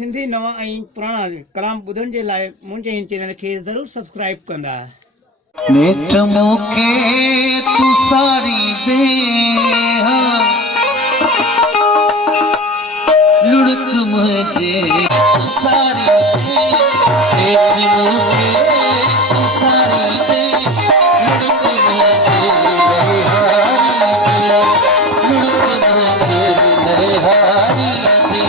सिंधी नवा ऐं पुराणा कलाम ॿुधण जे लाइ मुंहिंजे हिन चैनल खे ज़रूरु सब्सक्राइब कंदा। नेठ मूंखे तू सारी दे लुढ़क मुझे तू सारी दे। नेठ मूंखे तू सारी दे लुढ़क मुझे नरहारी दे।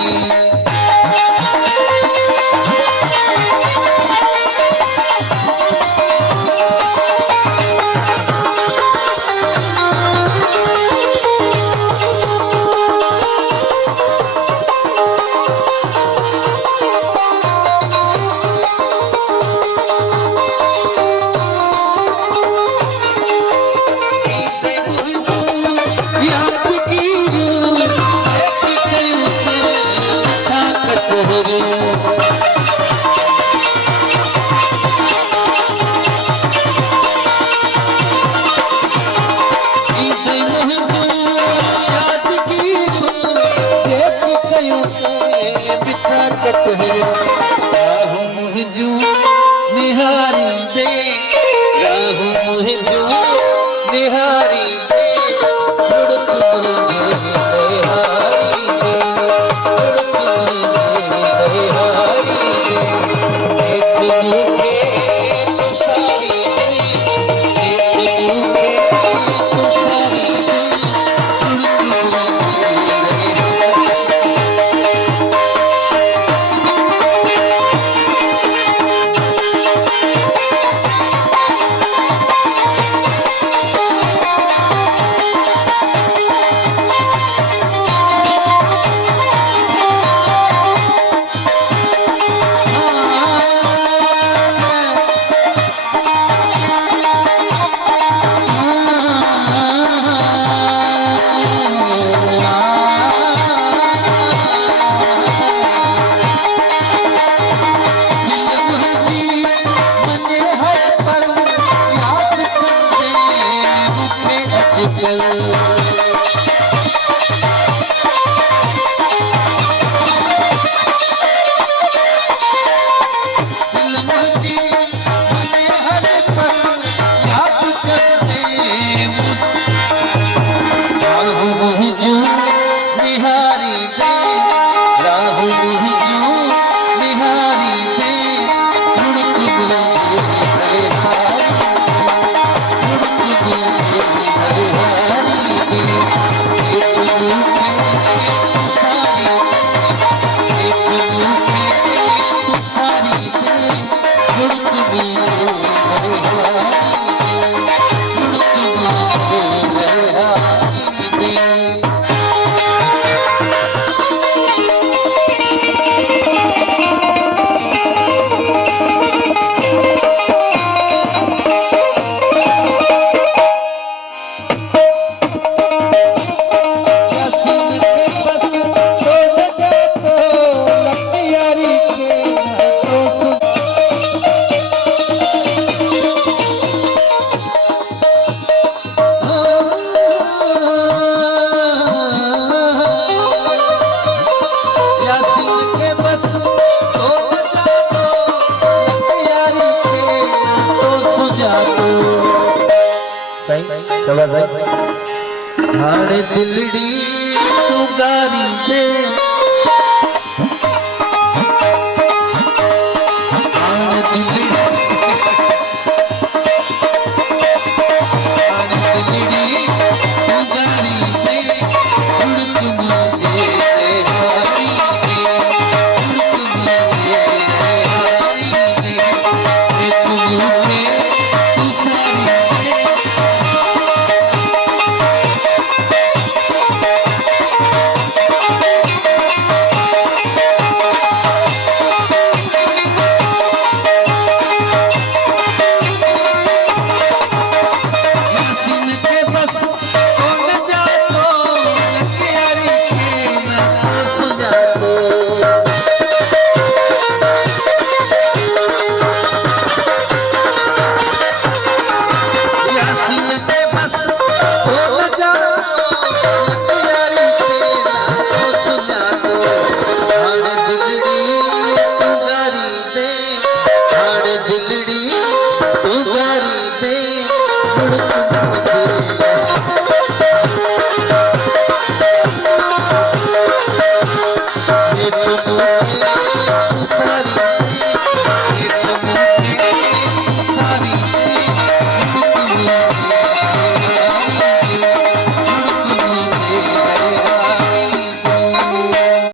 निहारी दे राहु मुझो निहारी दे लुढ़क मुझे निहारी दे लुढ़क मुझे निहारी दे। नेठ मूंखे तू सारी दे नेठ मूंखे तू सारी दे लुढ़क मुझे हाणे दिलड़ी तू गारी दे